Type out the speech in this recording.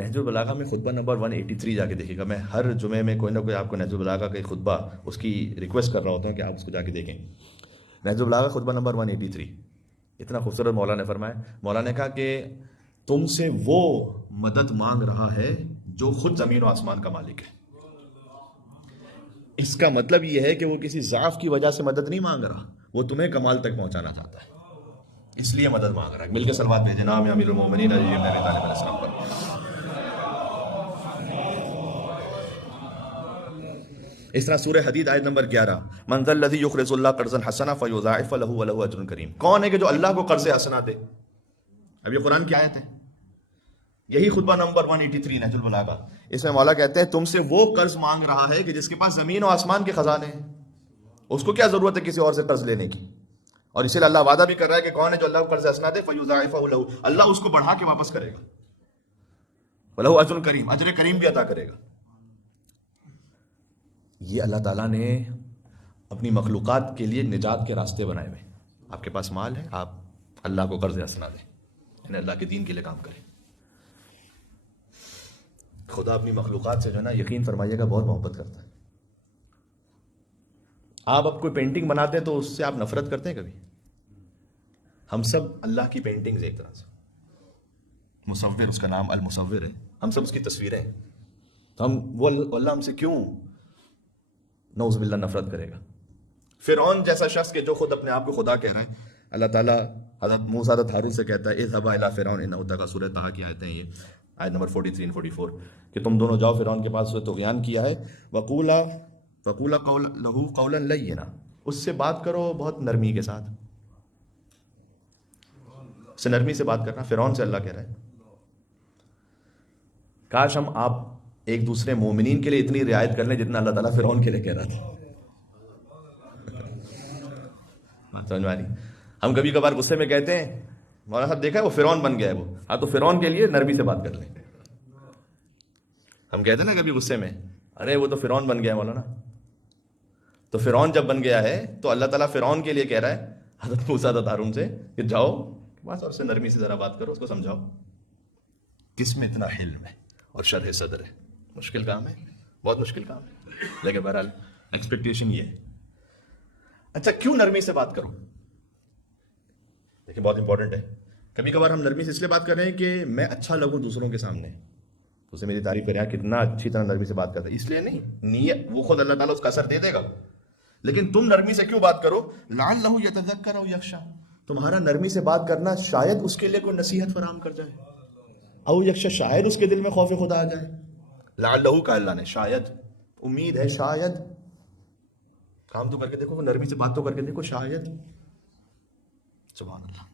نہج البلاغہ میں خطبہ نمبر 183 جا کے دیکھیے گا. میں ہر جمعے میں کوئی نہ کوئی آپ کو نہج البلاغہ کا خطبہ اس کی ریکویسٹ کر رہا ہوتا ہوں کہ آپ اس کو جا کے دیکھیں. نہج البلاغہ خطبہ نمبر 183. اتنا خوبصورت مولانا نے فرمایا. مولانا نے کہا کہ تم سے وہ مدد مانگ رہا ہے جو خود زمین و آسمان کا مالک ہے. اس کا مطلب یہ ہے کہ وہ کسی ضعف کی وجہ سے مدد نہیں مانگ رہا, وہ تمہیں کمال تک پہنچانا چاہتا ہے, اس لیے مدد مانگ رہا ہے. مل کے صلوات بھیجیں نام امیر المومنین علی بن ابی طالب علیہ السلام پر. اس طرح سورہ حدید آیت نمبر 11, من ذا الذی یقرض اللہ قرضا حسنا فیضاعف له وله اجر کریم. کون ہے کہ جو اللہ کو قرض حسنا دے؟ اب یہ قرآن کی آیت ہے, یہی خطبہ نمبر 183 نہج البلاغہ. اس میں مولا کہتے ہیں تم سے وہ قرض مانگ رہا ہے کہ جس کے پاس زمین و آسمان کے خزانے ہیں, اس کو کیا ضرورت ہے کسی اور سے قرض لینے کی؟ اور اسی لیے اللہ وعدہ بھی کر رہا ہے کہ کون ہے جو اللہ کو قرض حسنا دے فیضاعفہ له, اللہ اس کو بڑھا کے واپس کرے گا, وله اجر کریم, اجر کریم بھی عطا کرے گا. یہ اللہ تعالیٰ نے اپنی مخلوقات کے لیے نجات کے راستے بنائے ہوئے. آپ کے پاس مال ہے, آپ اللہ کو قرض حسنا دیں, یعنی اللہ کے دین کے لیے کام کریں. خدا اپنی مخلوقات سے جو ہے نا, یقین فرمائیے گا, بہت محبت کرتا ہے. آپ اب کوئی پینٹنگ بناتے ہیں تو اس سے آپ نفرت کرتے ہیں کبھی؟ ہم سب اللہ کی پینٹنگز ایک طرح سے, مصور اس کا نام المصور ہے, ہم سب اس کی تصویریں ہیں. تو ہم وہ اللہ ہم سے کیوں نعوذ باللہ نفرت کرے گا؟ فرعون جیسا شخص کہ جو خود اپنے آپ کو خدا کہہ رہا ہے, اللہ تعالیٰ حضرت موسیٰ حضرت ہارون سے کہتا ہے اذهبا الی فرعون انہ طغی. سورہ طٰہٰ کی آیتیں یہ آیت نمبر 43 and 44 کہ تم دونوں جاؤ فرعون کے پاس, اسے طغیان کیا ہے. وقولا لہ قولا لینا, اس سے بات کرو بہت نرمی کے ساتھ, سے نرمی سے بات کرنا. فرعون سے اللہ کہہ رہا ہے. کاش ہم آپ ایک دوسرے مومنین کے لیے اتنی رعایت کر لیں جتنا اللہ تعالیٰ فرعون کے لیے کہہ رہا تھا. سمجھ میں آ رہی؟ ہم کبھی کبھار غصے میں کہتے ہیں مولانا صاحب دیکھا ہے وہ فرعون بن گیا ہے, وہ ہاں تو فرعون کے لیے نرمی سے بات کر لیں. ہم کہتے ہیں نا کبھی غصے میں, ارے وہ تو فرعون بن گیا ہے مولانا. تو فرعون جب بن گیا ہے تو اللہ تعالیٰ فرعون کے لیے کہہ رہا ہے حضرت موسیٰ حضرت ہارون سے کہ جاؤ بس اور سے نرمی سے ذرا بات کرو, اس کو سمجھاؤ. کس میں اتنا حلم ہے اور شرح صدر ہے؟ مشکل کام ہے, بہت مشکل کام ہے, لیکن بہرحال ایکسپیکٹیشن یہ ہے. اچھا کیوں نرمی سے بات کروں؟ دیکھیں بہت امپورٹنٹ ہے. کبھی کبھار ہم نرمی سے اس لیے بات کر رہے ہیں کہ میں اچھا لگوں دوسروں کے سامنے, اسے میری تعریف کرے کتنا اچھی طرح نرمی سے بات کرتا ہے, اس لیے نہیں. نیت وہ خود اللہ تعالیٰ اس کا اثر دے دے گا, لیکن تم نرمی سے کیوں بات کرو؟ لعلہ یتذکر او یخشی, تمہارا نرمی سے بات کرنا شاید اس کے لیے کوئی نصیحت فراہم کر جائے, او یخشی, شاید اس کے دل میں خوف خدا آ جائے. لعلہ کا اللہ نے, شاید, امید ہے شاید. کام تو کر کے دیکھو, نرمی سے بات تو کر کے دیکھو, شاید. سبحان اللہ.